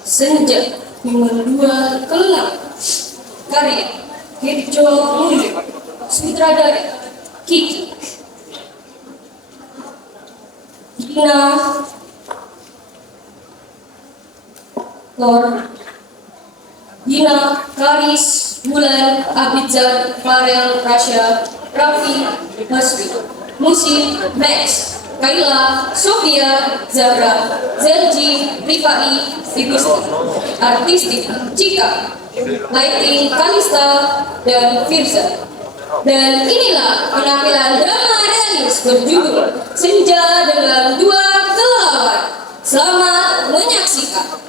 Senja nomor 2 ke-6 karya Hirjo Munir, sutradara Kiki. Gina Lor Gina Karis Bulan Abizar Farel Rasya Raffi Masri. Musik Max Kaila Sofia Zahra Zelji Rifai Figusti. Artistik Cika. Lighting Kalista dan Firza. Dan inilah penampilan drama realis berjudul Senja dengan 2 Kelelawar. Selamat menyaksikan.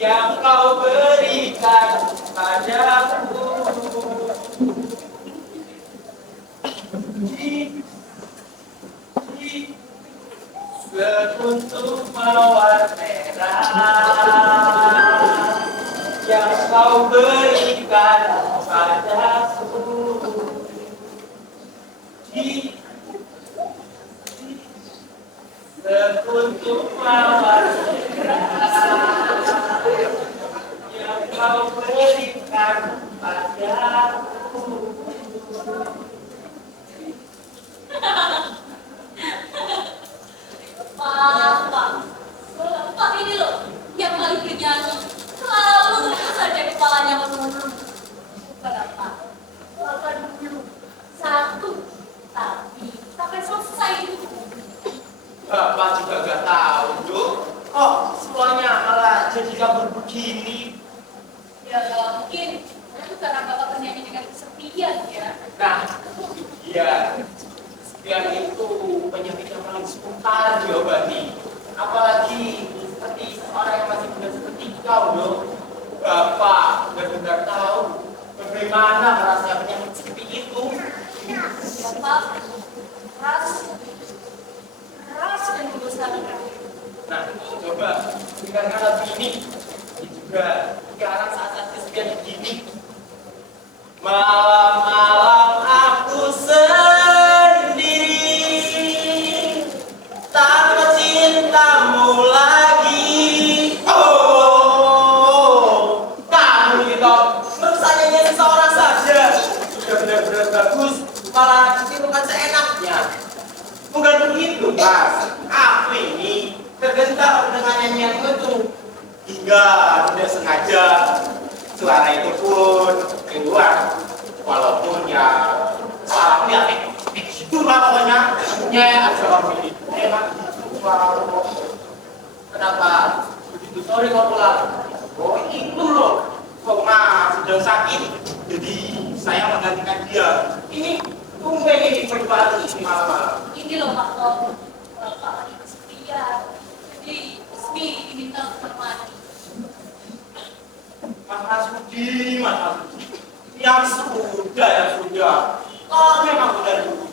Yang kau berikan padaku sekuntum mawar merah yang kau berikan padaku sekuntum mawar merah yang kau berikan padaku. Pak ini loh yang paling bernyanyi selalu saja kepalanya menurun. Berapa? Makan dulu satu, tapi sampai selesai itu. Bapak juga gak tahu, Dok. Oh, semuanya malah jadi kabur begini. Ya gak mungkin. Itu karena Bapak bernyanyi dengan kesepian ya. Nah, iya. Kesepian itu penyakit yang paling sebentar diobati. Apalagi seperti orang yang masih muda seperti kau, Dok. Bapak benar-benar tahu bagaimana merasa penyakit seperti itu. Bapak keras dan membosankan. Nah, coba dengarkan lagu ini. Ini juga sekarang saat-saat kesepian begini. Malam-malam aku sendiri tanpa cintamu lagi. Oh, kamu ini toh merusaknya nyanyi seorang saja. Sudah benar-benar bagus, malah ditirukan seenaknya. Bukan begitu, Mas. Aku ini tergentar dengan nyanyian itu hingga tidak sengaja suara itu pun keluar, walaupun ya salahnya itulah pokoknya aja kamu ini emang kenapa begitu sorry kau pulang. Oh itu loh, kok mas sedang sakit jadi saya menggantikan dia. Ini tumben ini berbalik ini malam-malam. Ini loh Pak Tom, Bapak lagi kesepian. Jadi Ismi diminta untuk menemani. Mas Masudi, yang sudah. Kalau memang sudah dulu,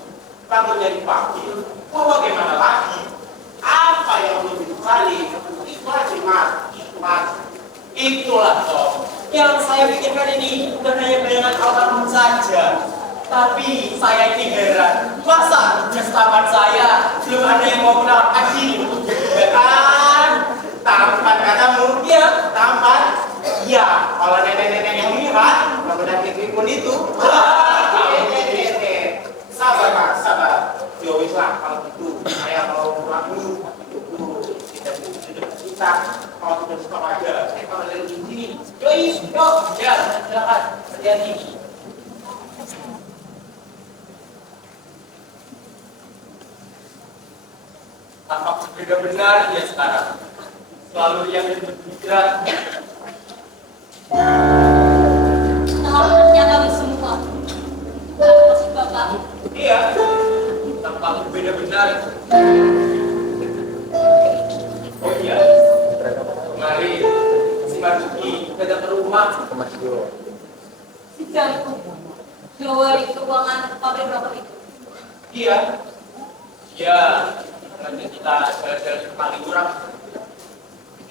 kamu jadi wakil, mau bagaimana lagi? Apa yang belum dikali? Itu aja mas. Itulah toh. Yang saya pikirkan ini bukan hanya bayangan almarhum saja, tapi saya ini heran. Masa kestapan saya belum ada yang mau kenal Adi? Kan? Tampan katamu, ya tampan. Iya, kalau nenek-nenek yang lihat, bangunan pun itu. Sabar mas, sabar. Yowis lah kalau gitu. Saya mau pulang dulu. Kita kalau sudah stop aja. Saya kalau dari sini. Yowis, yuk. Ya, silakan. Hati-hati. Tampak benar-benar dia sekarang. Selalu yang berpikiran. Tahu kami semua. Maksud Bapak. Iya, tampak berbeda benar. Oh iya, kemarin si Marzuki datang ke rumah. Si Jangku. Jual keuangan pabrik rokok itu. Iya, nanti kita jalan-jalan ke Paliurang.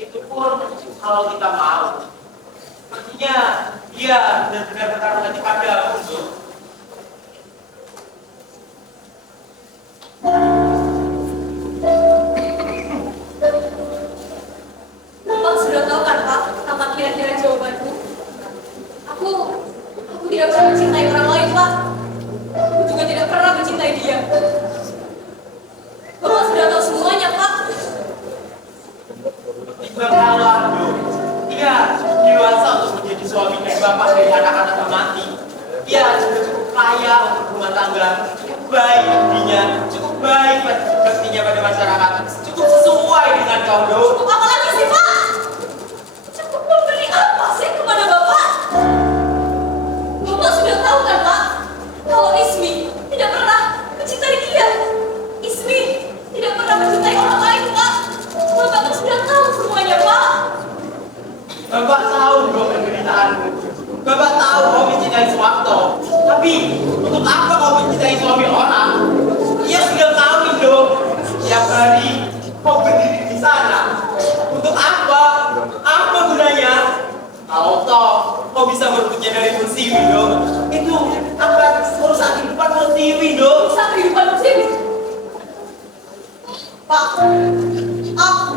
Itu pun kalau kita mau. Sepertinya dia benar-benar bertaruh hati padamu tuh. Bapak sudah tahu kan Pak, apa kira-kira jawabanku? Aku tidak pernah mencintai orang lain Pak. Aku juga tidak pernah mencintai dia. Bapak sudah tahu semuanya Pak. Juga kalah dong. Dia dewasa untuk menjadi suami dan bapak dari anak-anak yang mati. Dia sudah cukup kaya untuk rumah tangga, cukup baik buktinya, cukup baik buktinya pada masyarakat, cukup sesuai dengan kaum dong. Cukup apa lagi sih Pak? Cukup memberi apa sih kepada Bapak? Bapak sudah tahu kan Pak, kalau Ismi tidak pernah mencintai dia. Ismi tidak pernah mencintai orang lain Pak. Bapak kan sudah tahu semuanya Pak. Bapak tahu dong penderitaanmu. Bapak tahu kau mencintai Suwakto. Tapi untuk apa kau mencintai suami orang? Ia sudah kawin dong. Setiap hari kau berdiri di sana. Untuk apa? Apa gunanya? Kalau toh kau bisa merebutnya dari Persiwi dong. Itu akan merusak kehidupan Persiwi dong. Saat kehidupan Persiwi. Pak, aku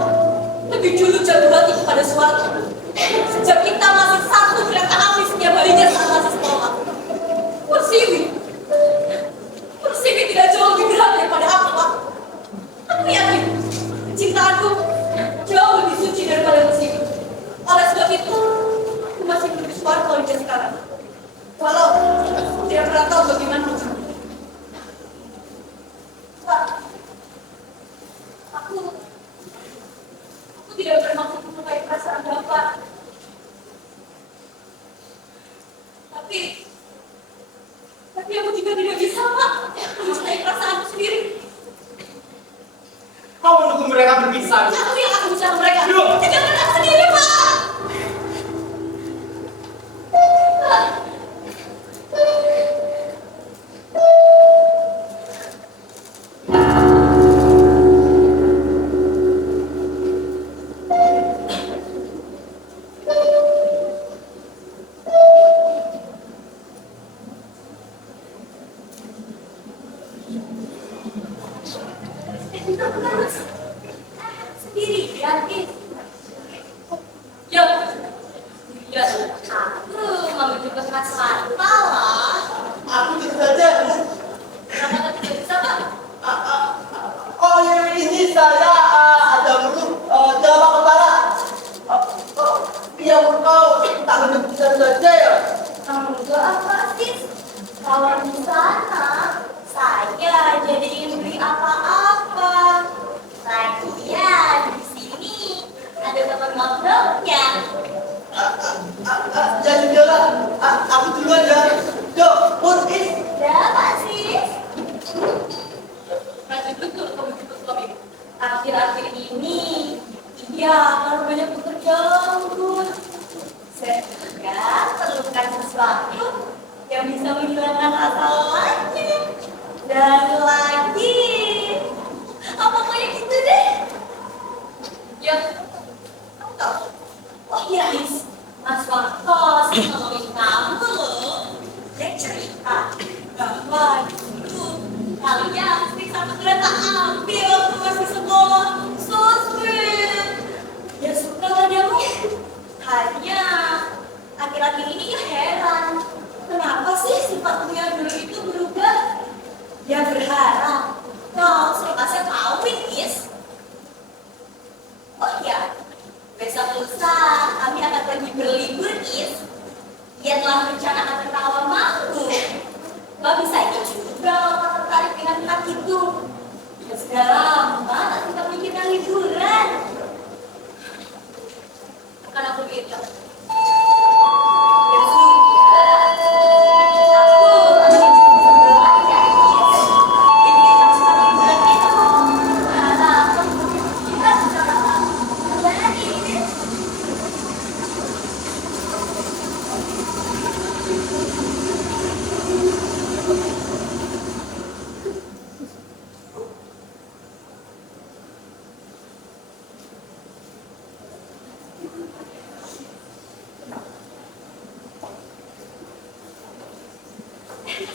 lebih dulu jatuh hati kepada suatu. Sejak kita masih satu kereta api setiap harinya saat masih sekolah. Persiwi tidak jauh lebih berat daripada aku, Pak. Aku yakin cintaanku jauh lebih suci daripada Persiwi. Oleh sebab itu, aku masih menuju suatu hingga sekarang. Walau aku tidak pernah tahu bagaimana ujungnya. Pak, aku tidak bermaksud menyukai perasaan Bapak. Tapi aku juga tidak bisa, Pak, mencintai perasaanku sendiri. Kau menunggu mereka berpisah. Aku yang akan bisa mereka. Loh. Tidak pernah sendiri, Pak. Ya, aku mau juga kelas lah. Aku tentu saja, Bu. Kenapa tidak bisa, Pak? Oh, ini saya ada perlu jawab kepala. Yang kau tak menentukan saja ya. Enggak apa sih? Kalau di sana, saya jadi ingin beli apa-apa. Lagian di sini ada teman ngobrolnya. Jadi jalan, aku duluan ya. Yo, pun Ya, Pak sih. Berarti betul kamu gitu suami. Akhir-akhir ini, iya, kalau banyak pekerjaan, sehingga perlukan sesuatu yang bisa menghilangkan rasa lelah dan lagi apa kayak gitu deh. Ya, kamu tahu? Oh iya, Mas Wakos ngomongin kamu loh. Dia cerita bahwa dulu kalian satu kereta api waktu masih sekolah. So sweet. Ya suka lah dia mau. Hanya akhir-akhir ini ya heran. Kenapa sih sifatmu yang dulu itu berubah? Dia berharap kau selepasnya kawin, Is. Oh iya, besok lusa kami akan pergi berlibur, Is. Ia telah merencanakan tertawa malu. Gak bisa ini juga kalau tertarik dengan hal itu. Ya sudah lama kita mikirkan liburan. Bukan aku gitu. Ya sudah. Aku akan belajar, Is. Ini kita liburan itu. Harap kita bisa kembali, Is.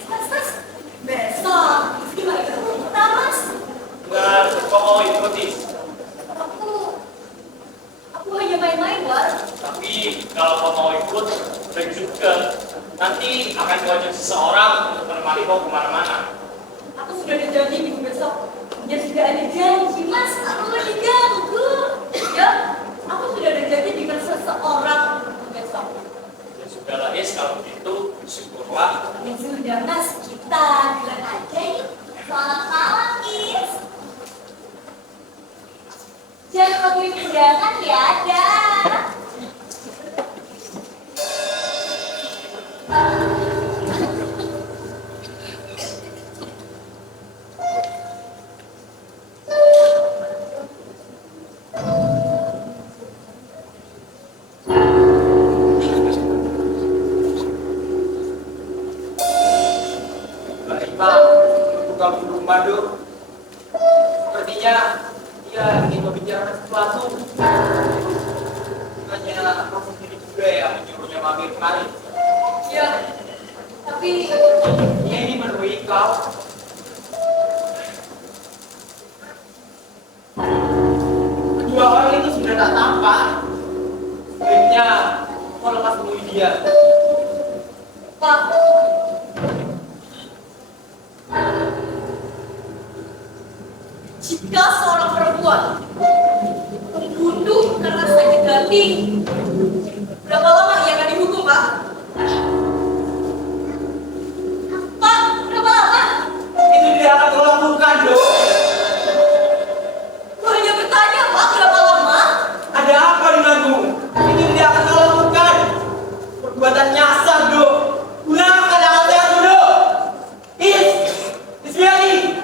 Mas, besok gimana kita, Mas? nggak kau mau ikuti. Aku hanya main-main, War. Tapi kalau kau mau ikut, baik juga. Nanti akan diajak seseorang untuk menemani kau kemana-mana. Aku sudah ada janji minggu besok. Ya sudah ada janji, Mas. Aku lagi diganggu. Ya, aku sudah ada janji dengan seseorang minggu besok. Ya sudahlah, Is, kalau begitu syukurlah. Ya sudah, Mas. Kita bilang aja yuk. Selamat malam, Is. Jangan lupa undangan ya, dah. Mbak Ipa, buka buku madu. Sepertinya dia ingin membicarakan sesuatu. Hanya aku sendiri juga yang menyuruhnya mampir kemari. Ya, tapi Dia ini menemui kau. Kedua orang itu sudah tak tampak. Sebaiknya kau lepas temui dia. Pak, jika seorang perempuan membunuh karena sakit hati, berapa lama ia akan dihukum, Pak? Pak, berapa lama? Itu dia akan kau lakukan, dong. Aku hanya bertanya, Pak, berapa lama? Ada apa denganmu? Itu dia akan kau lakukan. Perbuatan nyasar, dong. Gunakan akal sehatmu, dong. Isbiani.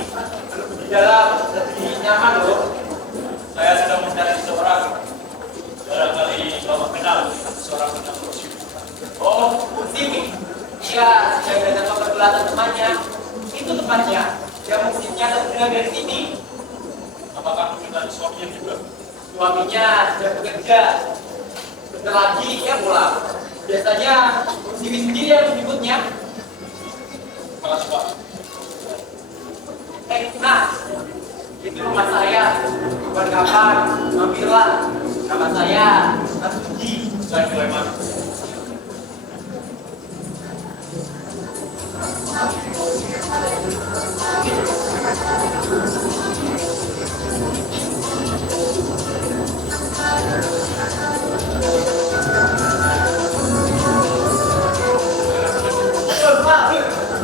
di dalam lebih nyaman loh. Saya sedang mencari seseorang. Barangkali Bapak kenal seorang bernama Musiwi. Oh, Musiwi. Iya, saya datang kebetulan temannya. Itu tempatnya. Yang musimnya terkenal dari sini. Apakah mengenal suaminya juga? Suaminya sudah bekerja. Bentar lagi dia pulang. Biasanya Musiwi sendiri yang menyebutnya. Makasih Pak. Nah, itu rumah saya. Kapan-kapan mampirlah. Nama saya Nasuji. Saya Sulaiman.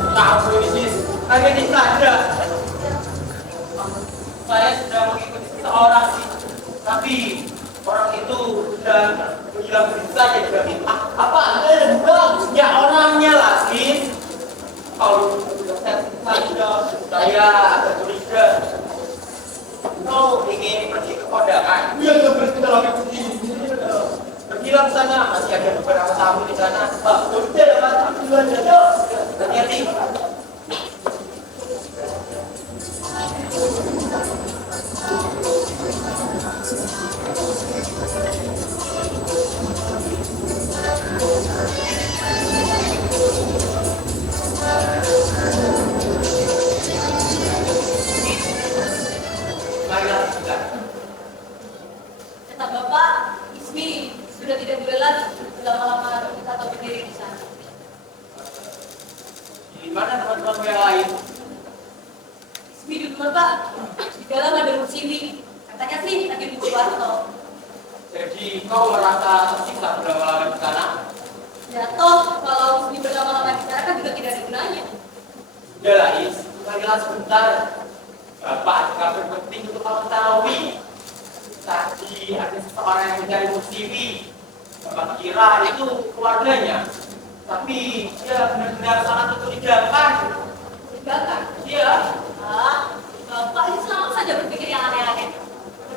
Tahu ini sih, hanya di saja. Saya sudah mengikuti seseorang sih, tapi orang itu sudah menghilang begitu saja juga. Apa Anda bukan? Ya orangnya lah sih. Kalau saya agak curiga. Kau ingin pergi ke kondangan? Iya, berarti lagi pergi. Pergilah ke sana, masih ada beberapa tamu di sana. Udah ya Mas, duluan aja. Hati-hati. Marilah kita. Kata Bapak, Ismi sudah tidak boleh lagi lama-lama kita atau berdiri di sana. Di mana teman-teman yang lain? Ismi di rumah Pak, di dalam ada Musiwi. Katanya sih lagi nunggu Warto. Jadi kau merasa tersiksa berlama-lama di sana? Ya toh, kalau Ismi berlama-lama di sana kan juga tidak ada gunanya. Sudahlah Is, marilah sebentar. Bapak ada kabar penting untuk kamu ketahui. Tadi ada seseorang yang mencari Musiwi. Bapak kira itu keluarganya. Tapi dia benar-benar sangat mencurigakan. Mencurigakan? Iya. Bapak ini selalu saja berpikir yang aneh-aneh.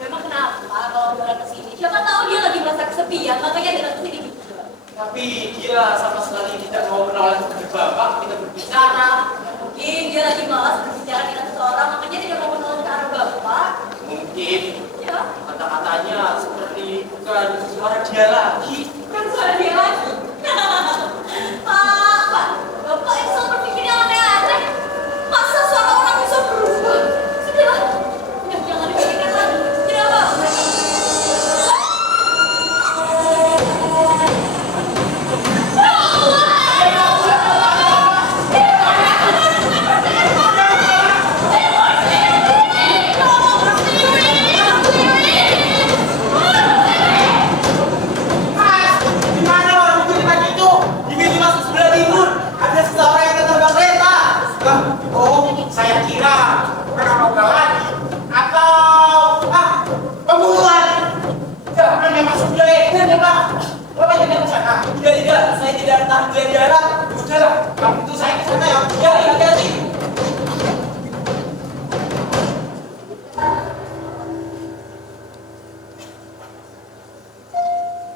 Memang kenapa kalau datang ke sini? Siapa tahu dia lagi merasa kesepian, makanya datang ke sini juga. Tapi dia sama sekali tidak mau menolak kepada Bapak, kita berbicara. Mungkin dia lagi malas berbicara dengan seseorang, makanya dia tidak mau menolong ke arah Bapak. Mungkin Ya, kata-katanya seperti bukan suara dia lagi. bukan suara dia lagi. Pak, Bapak yang selalu berpikir yang aneh-aneh. Masa suara orang bisa berubah? Sudahlah, jangan dipikirkan lagi. Tidak apa-apa. Di mana orang buku tadi itu? Di pintu masuk sebelah timur ada seseorang yang terbang kereta. Oh, saya kira peramal lagi atau pembunuhan. Jangan yang masuk biaya ya Pak. Bapak tidak ke sana. Tidak, saya tidak tahan biaya darat. Udahlah, kamu itu saya ke sana ya. Ya, hati-hati.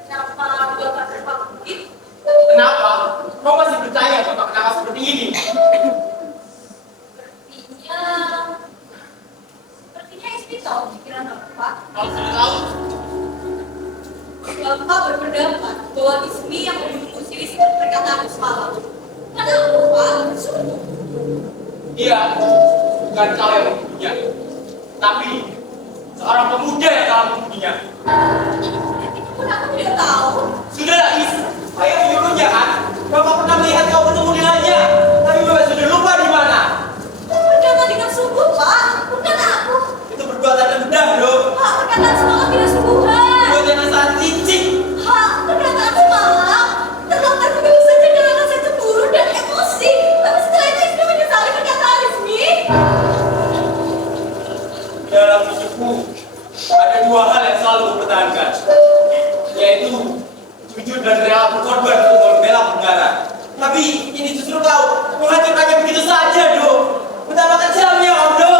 Kenapa Bapak terbang begitu? Kenapa? Kau masih percaya Bapak kenapa seperti ini? Sepertinya istri tahu pikiran Bapak. Kalau sudah tahu, Bapak berpendapat bahwa Ismi yang membunuh Musiwi seperti perkataan semalam. Kenapa Pak? Sungguh. dia bukan kau yang membunuhnya, tapi seorang pemuda yang telah membunuhnya. Pun aku tidak tahu. Sudahlah Is, saya menyuruhnya kan? Bapak pernah melihat kau bertemu dengannya, tapi Bapak sudah lupa di mana. Perkataan dengan sungguh Pak. Bukan aku. Itu perbuatan rendah loh, Pak, perkataan semalam tidak sungguhan. perbuatan yang sangat licik. Pak, perkataan semalam terlontar begitu saja karena rasa cemburu dan emosi. Tapi setelah itu Ismi menyesali perkataan Ismi. Dalam hidupku ada dua hal yang selalu kupertahankan, yaitu jujur dan rela berkorban untuk membela kebenaran. Tapi ini justru kau menghancurkannya begitu saja, Do. Betapa kejamnya kau, Do.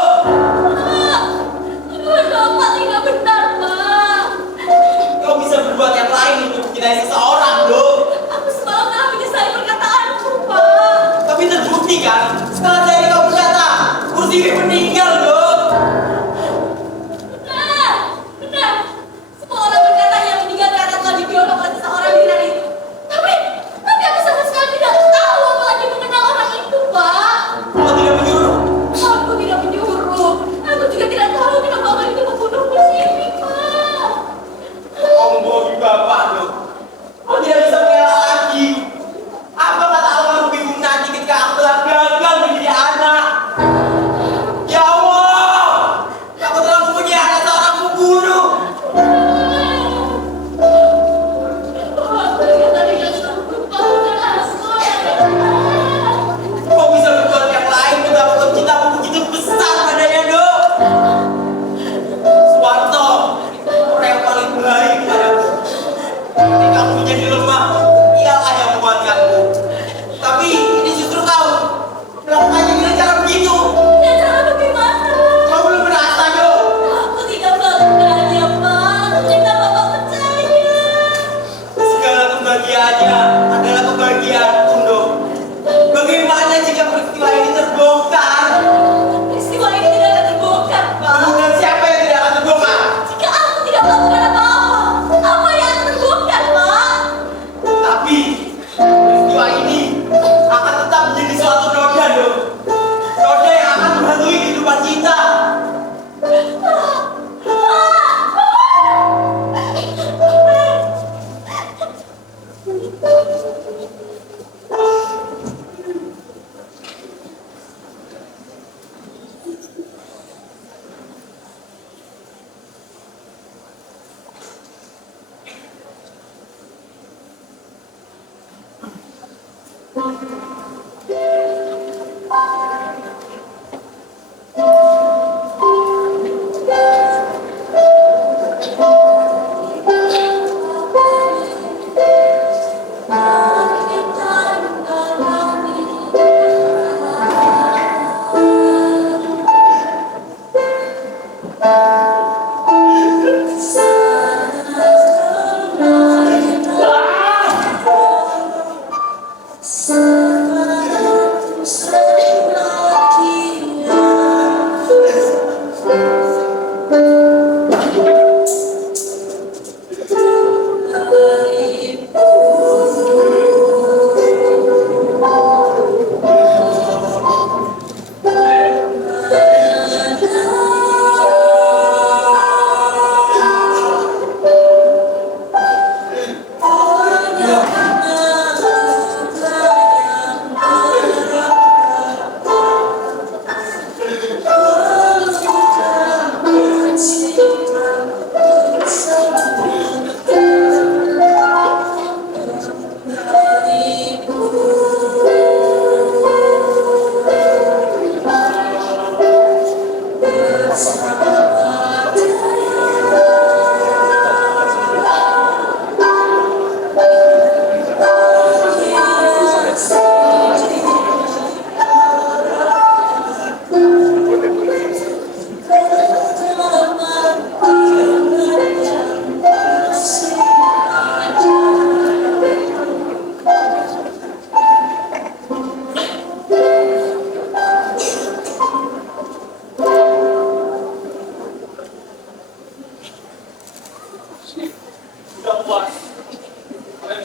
Sudah puas.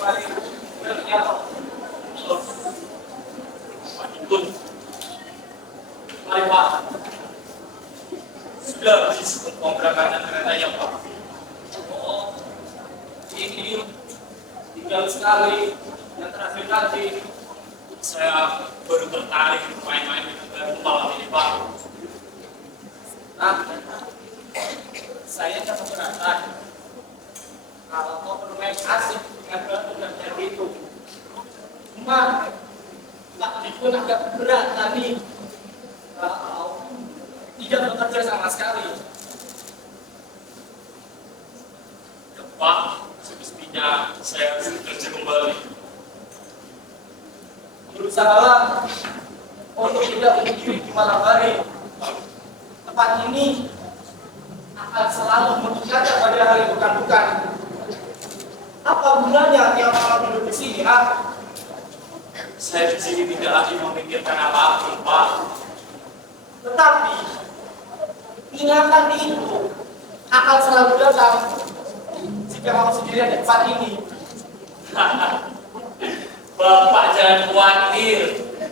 Mari, berniat. Pak Ikut. Mari Pak. Sudah habis pemberangkatan keretanya Pak. Oh, ini tinggal sekali. Yang terakhir nanti saya baru tertarik main-main dengan malam ini Pak. Nah, saya tidak keberatan kalau kau bermain asik dengan batu dan jadi itu. Cuma tak pun agak berat tadi kalau tidak bekerja sama sekali. Ya, Pak, semestinya saya harus bekerja kembali. Berusahalah untuk tidak berdiri di malam hari. Tempat ini akan selalu mengingatkan pada hari bukan-bukan. Apa gunanya tiap malam duduk di sini, ah? Saya di sini tidak lagi memikirkan apa-apa, Pak. Tetapi ingatan itu akan selalu datang jika kamu sendirian di tempat ini. Bapak jangan khawatir.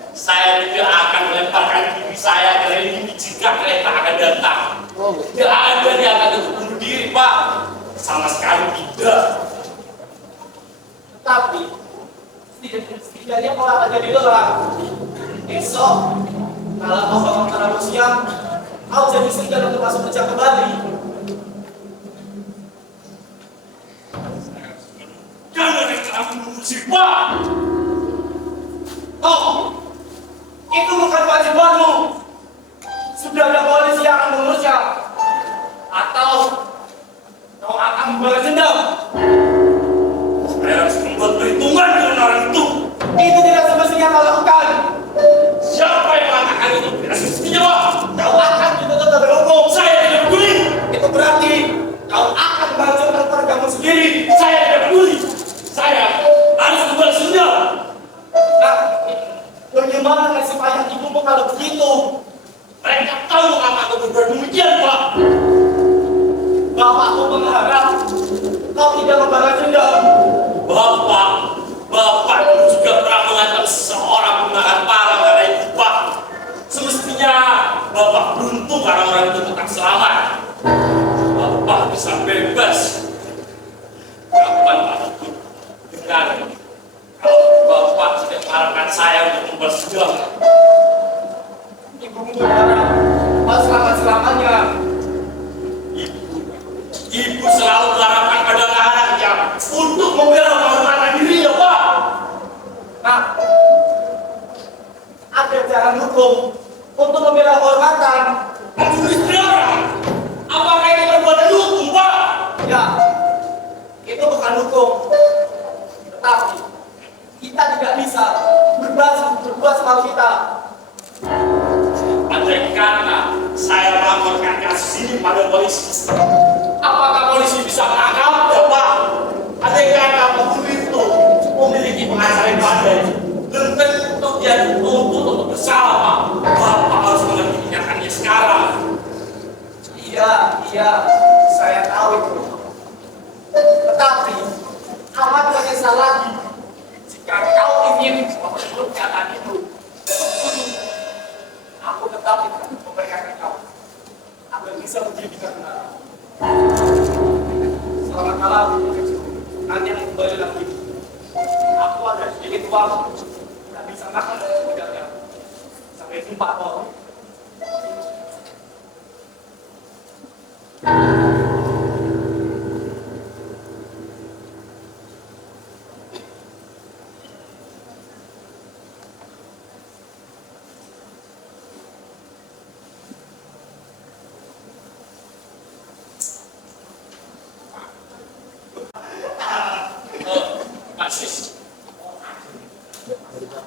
Saya tidak akan melemparkan diri saya ke ini jika kereta akan datang. Tidak ada yang akan bunuh diri, Pak. Sama sekali tidak. Tetapi setidaknya kau akan jadi lelah. Esok, kalau kau bangun terlalu siang, kau jadi segan untuk masuk kerja kembali. Jangan rencana membunuh si Pak. Oh, itu bukan kewajibanmu. Sudah ada polisi yang akan mengurusnya. Atau kau akan membalas dendam. Saya harus membuat perhitungan dengan orang itu. Itu tidak semestinya kau lakukan. Siapa yang mengatakan itu? Tidak semestinya, Pak. Kau akan dituntut oleh hukum. Saya tidak peduli. Itu berarti kau akan menghancurkan keluargamu sendiri. Saya tidak peduli. Saya harus membalas dendam. Nah, bagaimana nasib ayah ibumu kalau begitu? Mereka tahu apa aku berbuat demikian, Pak. Bapakku mengharap kau tidak membalas dendam. Bapak juga pernah mengantar seseorang menggunakan parang karena itu, Pak. Semestinya Bapak beruntung karena orang itu tetap selamat. Bapak bisa bebas. Kapan Pak ikut dengar kalau Bapak tidak mengharapkan saya untuk membalas dendam? Ibu berharap Pak selamat-selamatnya. Ibu selalu berharapan pada anaknya untuk membela kehormatan dirinya, Pak. Nah, ada jalan hukum untuk membela kehormatan. Mencuri orang. Apakah itu perbuatan hukum, Pak? Ya, itu bukan hukum. Tetapi kita tidak bisa berbuat semalu kita. Andai kata saya melaporkan kasus ini pada polisi, apakah polisi bisa menangkap? Ya, Pak. Andai kata pembunuh itu memiliki pengacara yang pandai dan tentu dia dituntut untuk bersalah, Pak. Bapak harus mengerti kenyataannya sekarang. Iya, saya tahu itu. Tetapi, amat menyesal lagi jika kau ingin memeluk kenyataan itu. Aku tetap memberikan kau agar bisa menjadi kebenaran. Selamat malam, nanti aku kembali lagi. Aku ada sedikit uang, tak bisa makan dari modalnya. Sampai jumpa, Om. Persis. Kita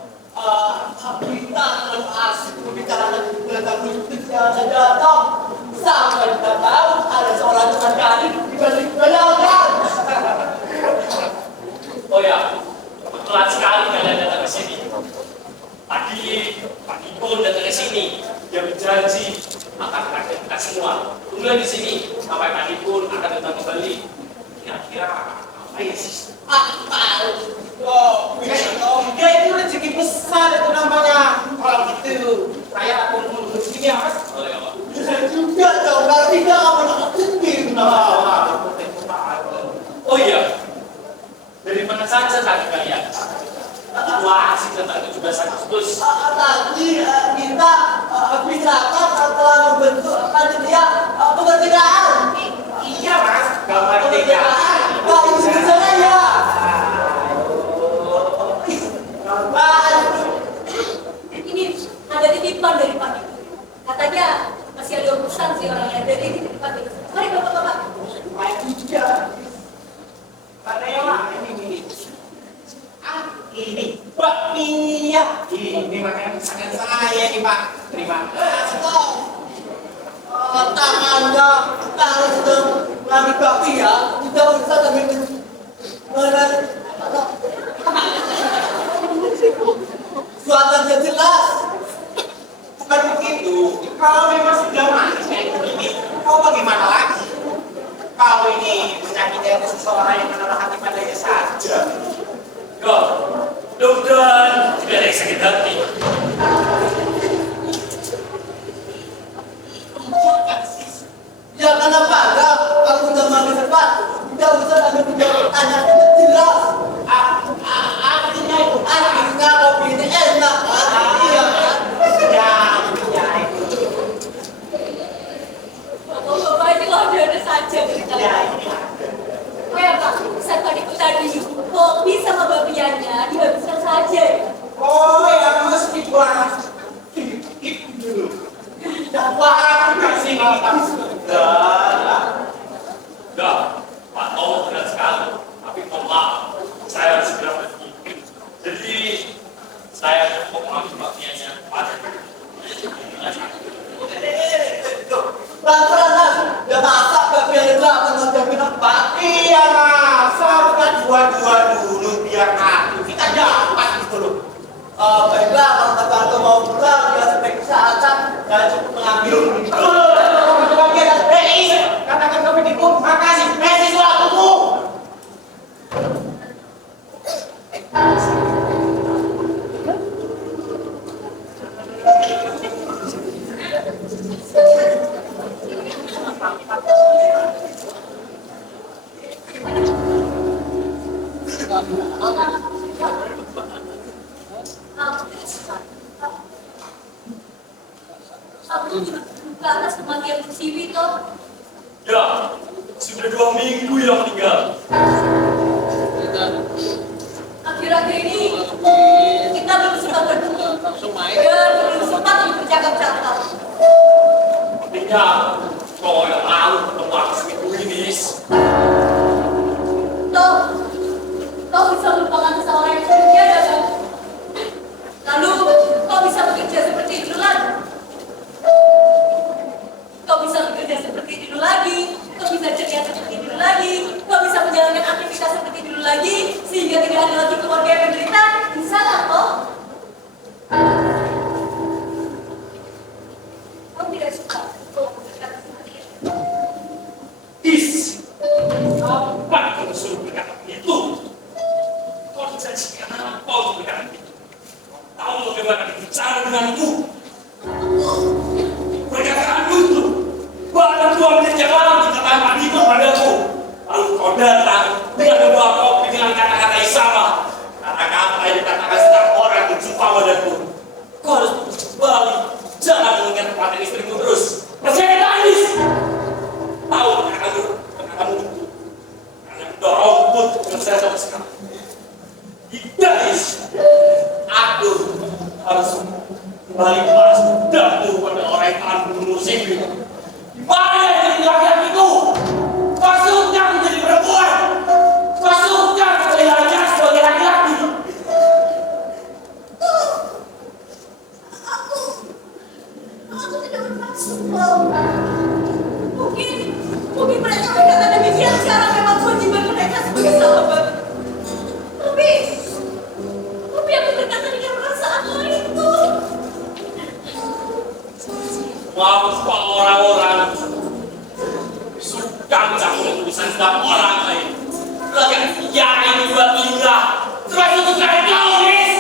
terlalu asik membicarakan tentang itu yang datang. Sampai kita tahu ada seorang teman kali di balik belakang. Oh ya, kebetulan sekali kalian datang ke sini. Tadi Pak Ipul datang ke sini. Dia berjanji akan mengajak kita semua. Tunggu di sini sampai Pak Ipul akan datang kembali. Kira-kira apa ya sih? Dia itu rezeki besar itu namanya. Kalau gitu, saya akan menunggu sini ya, Mas. Oh ya, Pak. Saya juga dong, kalau tidak akan aku sendiri. Oh iya, dari mana saja tadi kalian? Wah, asik tentang 17 Agustus. Tadi kita bicarakan telah membentuk panitia kemerdekaan. Iya, Mas. Kemerdekaan. Baik saya. Ini ada titipan dari Pak Ibu. Katanya masih ada urusan sih orangnya. Jadi titipan itu. Mari bapak-bapak. Iya. Katanya ini. Ini Pak Mia. Ini makanan kesayangan saya nih, Pak. Terima kasih. Tangannya kalau sedang lagi bakti ya, tidak usah sambil suaranya jelas. Bukan begitu. Kalau memang sudah mati kayak begini, kau bagaimana lagi? Kau ini menyakiti hati seseorang yang menaruh hati padanya saja. Yo, mudah-mudahan tidak ada yang sakit hati. Ya kenapa enggak? Kalau sudah mandi sepatu, tidak usah sambil tanya jelas. Artinya itu, artinya kopi ini enak. Iya kan? Ya itu. Bapak-bapak ini ada saja cerita. Ya ini. Pak, saya tadi tadi kopi sama babiannya dihabiskan saja. Oh ya mesti buat itu dulu. Dan wah kasih sudah. Enggak, Pak Tomo benar sekali. Tapi mohon maaf, saya harus segera pergi. Jadi, saya mau mengambil bagiannya pada Pelan-pelan, ya masa babi yang itu akan menjadi tempat. Iya masa bukan dua-dua dulu biar aku kita dapat gitu loh. Baiklah kalau kata mau pulang ya sebaik kesehatan saya cukup mengambil. Katakan kami dipun, makasih. Beasiswa aku. Ke atas kematian Siwi toh. Ya, sudah 2 minggu yang meninggal. Akhir-akhir ini kita belum sempat bertemu dan belum sempat bercakap-cakap. Artinya, kau yang malu ketemu aku seminggu ini, Nis. Toh, kau bisa melupakan seseorang yang sudah tiada kan? Lalu kau bisa bekerja seperti dulu lagi. Kau bisa bekerja seperti dulu lagi. Kau bisa ceria seperti dulu lagi. Kau bisa menjalankan aktivitas seperti dulu lagi. Sehingga tidak ada lagi keluarga yang menderita. Bisa lah toh. Kau tidak suka kau berkata seperti itu. yang sekarang memang kewajiban mereka sebagai sahabat. Tapi aku berkata dengan perasaan itu. Mengapa orang-orang suka mencampuri urusan setiap orang lain? Bahkan dia ini buat indah, termasuk untuk kalian tahu, Nis.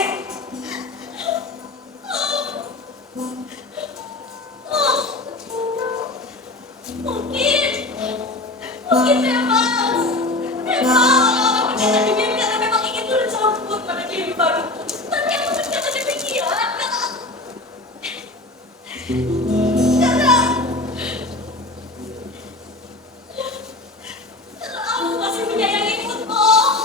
Mungkin memang orang berkata demikian karena memang ingin turun campur pada diri baru. Tapi aku berkata demikian karena aku masih menyayangimu, Tom.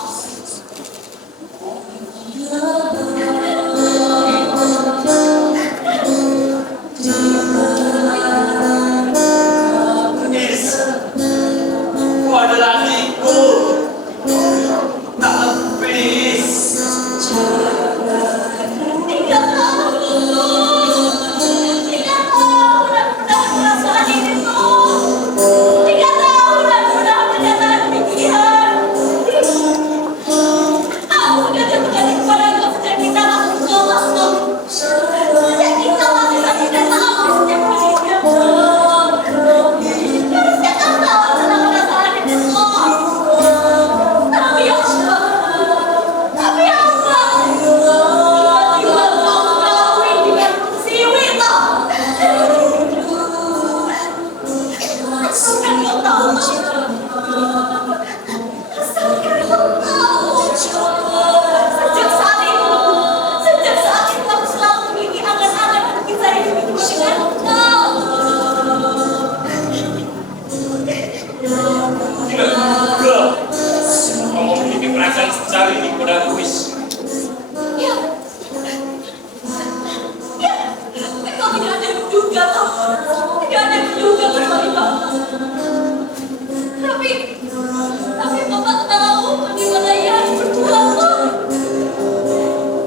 Nis, kau adalah adikku. Tapi Tidak tahu dan pernah perasaan ini, Tom. Tidak tahu dan pernah menyadari demikian. Aku sudah terjadi kepada kau sejak kita masuk sekolah, Tom. Sejak kita masih saja tahu setiap harinya, Tom. Harusnya kau tahu tentang perasaan itu, Tom. Tapi apa? Tiba-tiba kau mengakui dengan siwi, Tom. Asalkan kau tahu, asalkan kau tahu. Sejak saat itu aku selalu memiliki angan-angan untuk bisa hidup dengan kau. tidak juga kau memiliki perasaan secari ini kepada Louis. Ya, kau tidak ada yang menduga, Tom. Tidak ada yang menduga berbagi Bapak. Tapi Bapak tahu bagaimana ia harus berjuang, Tom.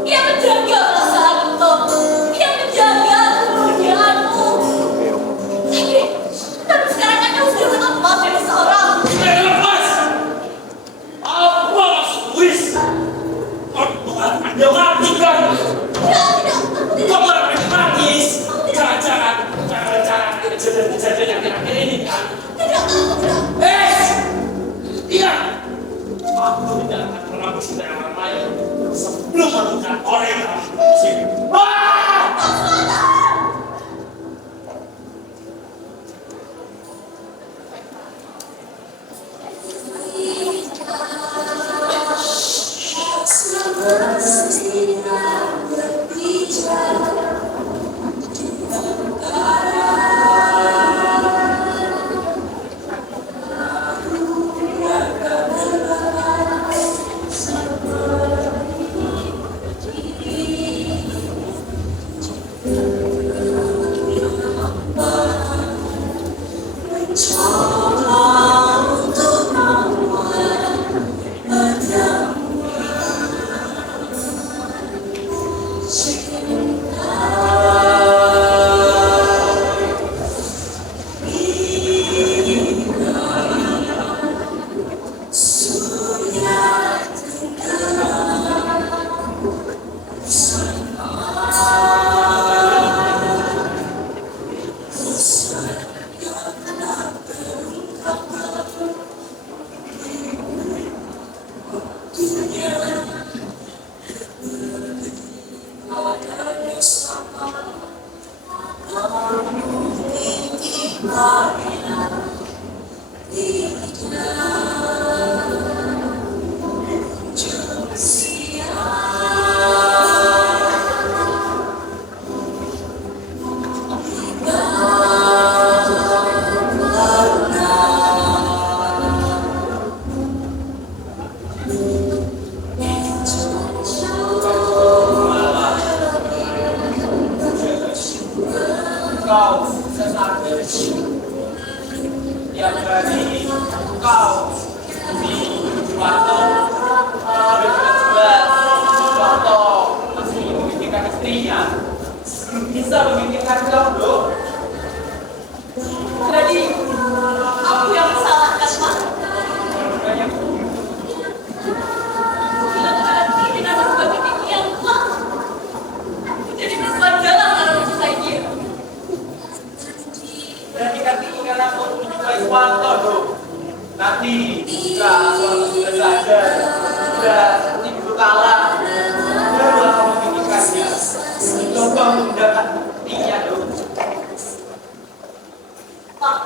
Ia menjaga perasaanmu, Tom. Ia menjaga kebahagiaanmu. Tapi sekarang kan kau sudah lepas dari seorang. Sudah lepas. Apa maksud Louis? Kau bukan ada mati kan? Tidak. Kau malah menangis. Jangan-jangan kejadian yang akhir ini kan? Tidak. Ingat, aku tidak akan pernah bercinta dengan orang lain sebelum menemukan orang yang harus bersini. Kau sesat yang berani kau di contoh masih memikirkan istrinya belum bisa memikirkan kau dong. Jadi, aku yang salahkan, Pak. Suwanto dong. Nanti jika Suwanto sudah sadar, sudah seperti dulu kala, barulah kamu memikirkannya. Coba menggunakan buktinya dong. Pak,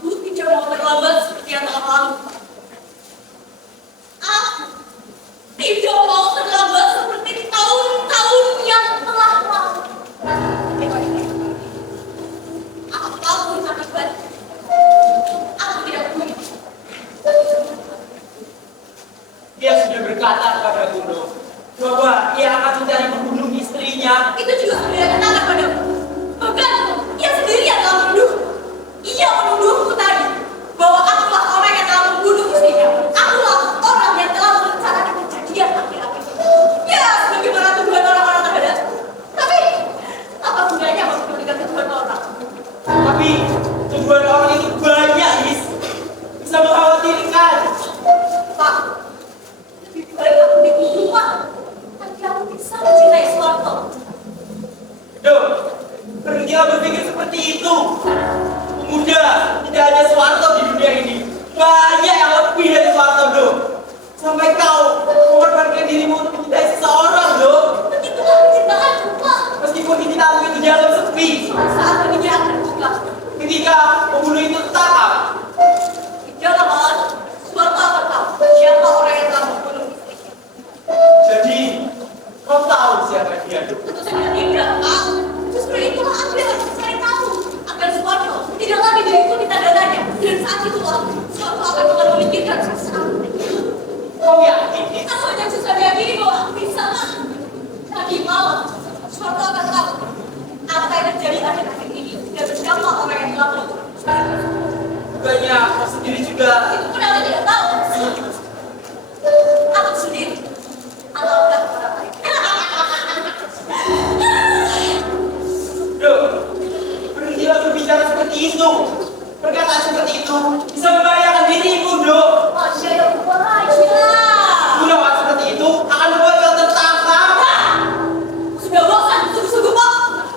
aku tidak mau terlambat seperti yang telah lalu. Aku tidak mau terlambat seperti tahun-tahun yang telah lalu. Apapun akibat, aku tidak peduli. Dia sudah berkata kepada Gundo bahwa ia akan mencari pembunuh istrinya. Itu juga sudah katakan padamu. Bahkan, ia sendiri yang telah menuduh. Ia menuduhku tadi bahwa akulah orang yang telah membunuh istrinya. Akulah orang yang telah merencanakan kejadian akhir-akhir itu. Ya, sebagaimana tuduhan orang-orang terhadap. Tapi, apa gunanya memperdulikan tuduhan orang? Tapi tujuan orang itu banyak, Is. Bisa mengkhawatirkan. Pak, lebih baik aku dibunuh, Pak. Nanti aku bisa mencintai Suwanto. Duh, berhentilah berpikir seperti itu. Pemuda, tidak hanya Suwanto di dunia ini. Banyak yang lebih dari Suwanto, Duh. Sampai kau mengorbankan dirimu untuk mencintai seseorang, Duh. Begitulah kecintaanku, Pak. Meskipun cintamu itu dalam sepi. Saat ini akan terbuka. Ketika pembunuh itu tertangkap, Jangan malas, Suwanto akan tahu siapa orang yang telah membunuh istrinya. jadi kau tahu siapa dia, Duh. Tentu saja tidak, Pak. Justru itulah aku yang harus mencari tahu agar Suwanto tidak lagi diikuti tanda-tanya. Dan saat itulah Suwanto akan memikirkan sesuatu. Kau yakin, Is? Aku hanya bisa meyakini bahwa aku bisa, Pak. Nanti malam, Suwanto akan tahu apa yang terjadi akhir-akhir ini dan siapa orang yang telah membunuh istrinya. Bukannya kau sendiri juga. Itu pun aku tidak tahu. Aku sendiri. Ataukah orang lain. Duh, berhentilah berbicara seperti itu. Perkataan seperti itu bisa membahayakan dirimu, Duh. Masya Allah. Gunawan seperti itu akan membuat kau tertangkap. Sudah bosan, sungguh-sungguh, Pak.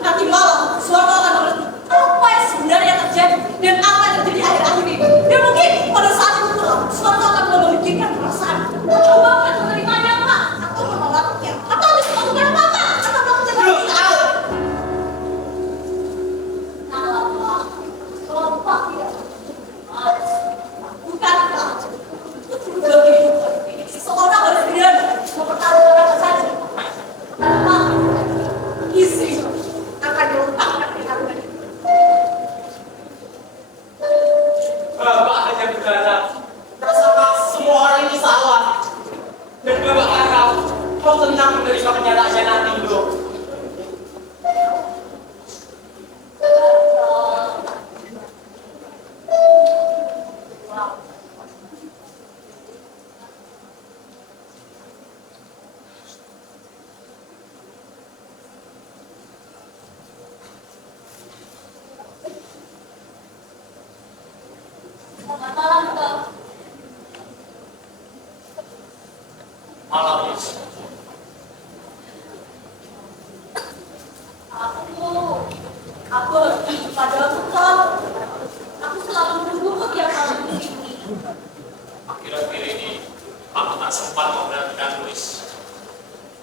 Nanti malam, Suwanto akan mengerti apa yang sebenarnya terjadi dan apa yang terjadi akhir-akhir ini. Dan mungkin pada saat itu pula, Suwanto akan memikirkan perasaan. Coba akan menerimanya, Pak, atau menolaknya, atau harus melakukan apa, atau melakukan Duh, apa. Kalau Pak tidak bukankah dalam kehidupan ini seseorang harus berani mempertaruhkan apa saja. Pak, istri akan diletakkan di tangan. Bapak hanya berharap rasakan semua orang ini salah. Dan Bapak harap kau tenang menerima kenyataannya nanti, Duh. Selamat malam, Pak. Malam, Is. Aku lebih padamu, Pak. Aku selalu mendukungmu tiap kali ini. Akhir-akhir ini, aku tak sempat memperhatikan Luis.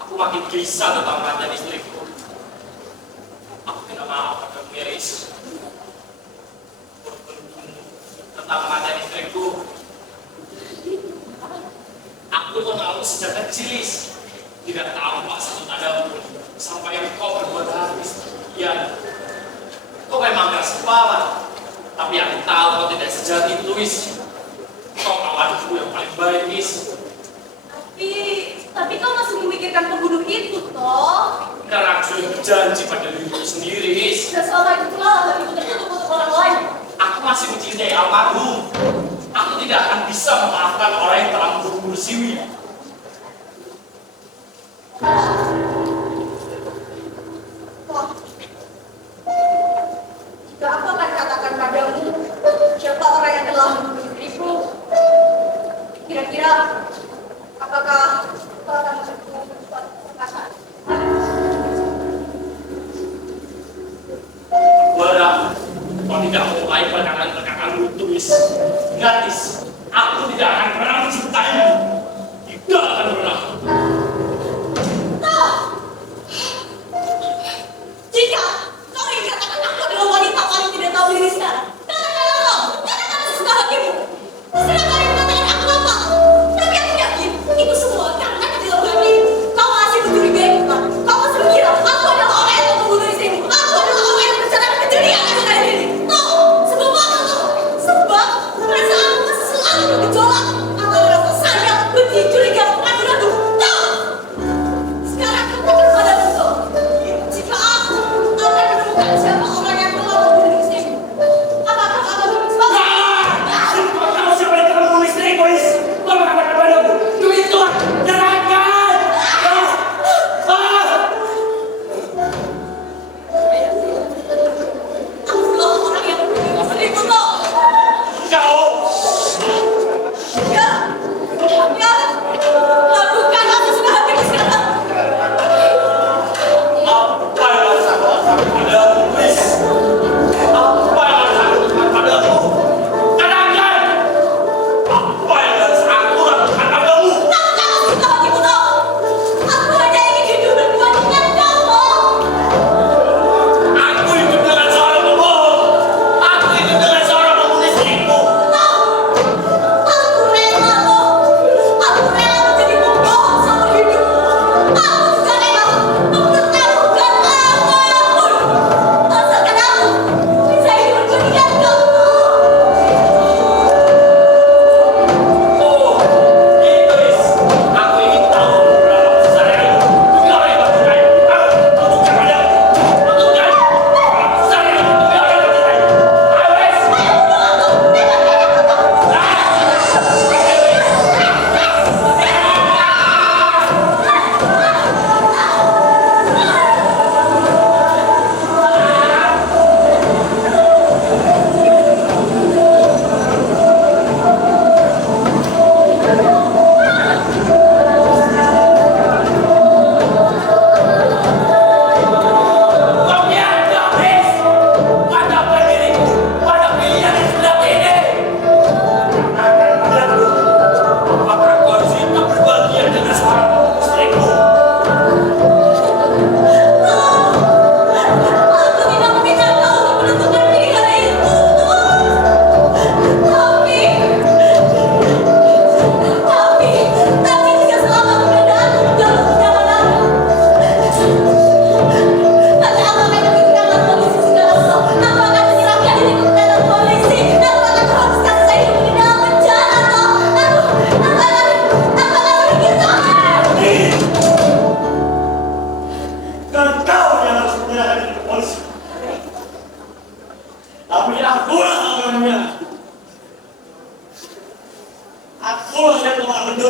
Aku makin gelisah tentang mantan istriku. Aku minta maaf padamu, ya, Is. Tentang mantan istriku. Aku mengenalmu sejak kecil, Is. Tidak tampak satu tanda pun sampai kau berbuat habis. Ya, kau memang keras kepala. Tapi aku tahu kau tidak sejahat itu, Is. Kau kawanku yang paling baik, Is. Tapi kau masih memikirkan pembunuh itu, toh? Karena aku sudah berjanji pada diriku sendiri, Is. Dan selama itu pula hal itu tertutup untuk orang lain. Aku masih mencintai almarhum. Aku tidak akan bisa memaafkan orang yang telah membunuh Siwi. Wah. Jika aku akan katakan padamu siapa orang yang telah membunuh istriku, kira-kira apakah kau akan menerima suatu perkataan?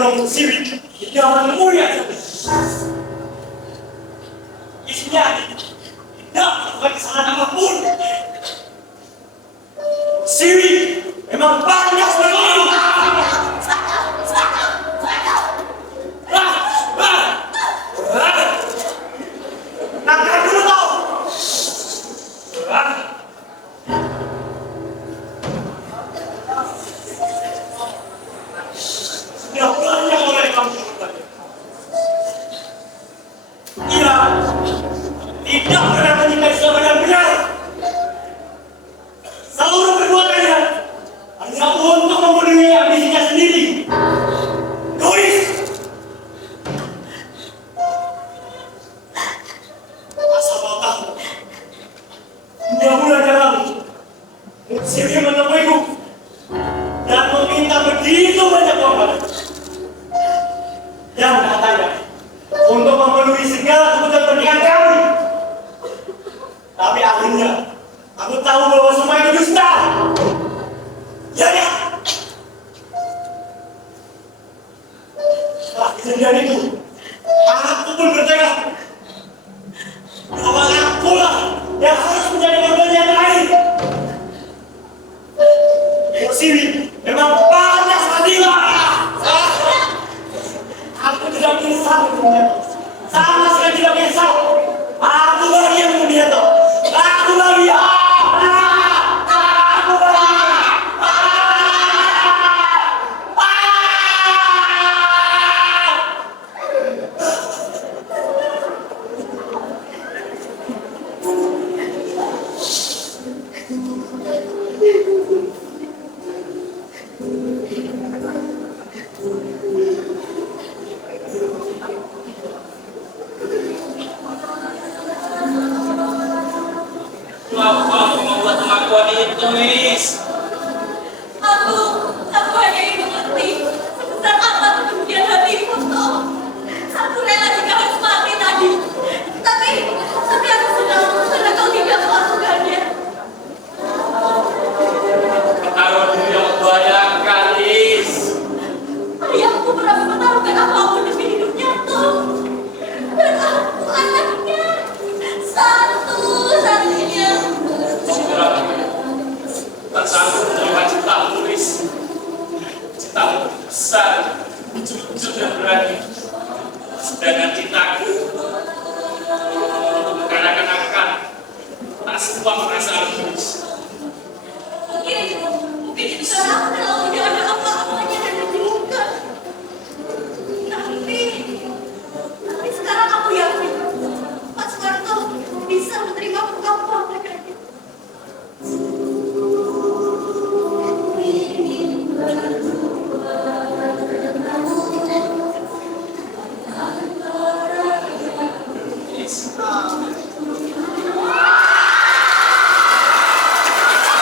seorang siri yang menemui isinya tidak melakukan kesalahan apapun. Siri memang banyak sekali. Nangkar dulu tau. Sudah banyak oleh kamu. Ia tidak pernah menyukai sesuatu yang benar. Seluruh perbuatannya hanya untuk memenuhi ambisinya sendiri. Doris, asal kau tahu, 2 bulan yang lalu, Siri menemuiku dan meminta begitu banyak korban yang katanya untuk memenuhi segala kebutuhan pernikahan kami. Tapi akhirnya aku tahu bahwa semua itu dusta. Ya. Setelah kejadian itu, aku pun bertekad bahwa akulah yang harus menjadi korban yang lain. Siri memang banyak fadilah. Aku tidak menyesal, sama sekali tidak menyesal. Aku lagi yang mulia toh. Aku lagi. Aku lagi. Apa membuat pengakuan itu, Nis? Aku hanya ingin mengerti sebesar apa kemudian hatiku toh. Aku rela jika harus mati tadi. Tapi aku senang karena kau tidak melakukannya. Taruh diri yang membahayakan, Nis. Ayahku pernah mempertaruhkan apapun demi hidupnya toh. Dan aku anaknya satu-satunya. Segera tak sanggup menerima cintamu, Nis. Cintamu besar, jujur dan berani. Sedangkan cintaku untuk kekanak-kanakan tak sebuah perasaan, Nis. Mungkin itu karena aku kalau tidak ada apa-apanya dan dibutuhkan. Tapi sekarang aku yakin Pak Soeharto bisa menerima kamu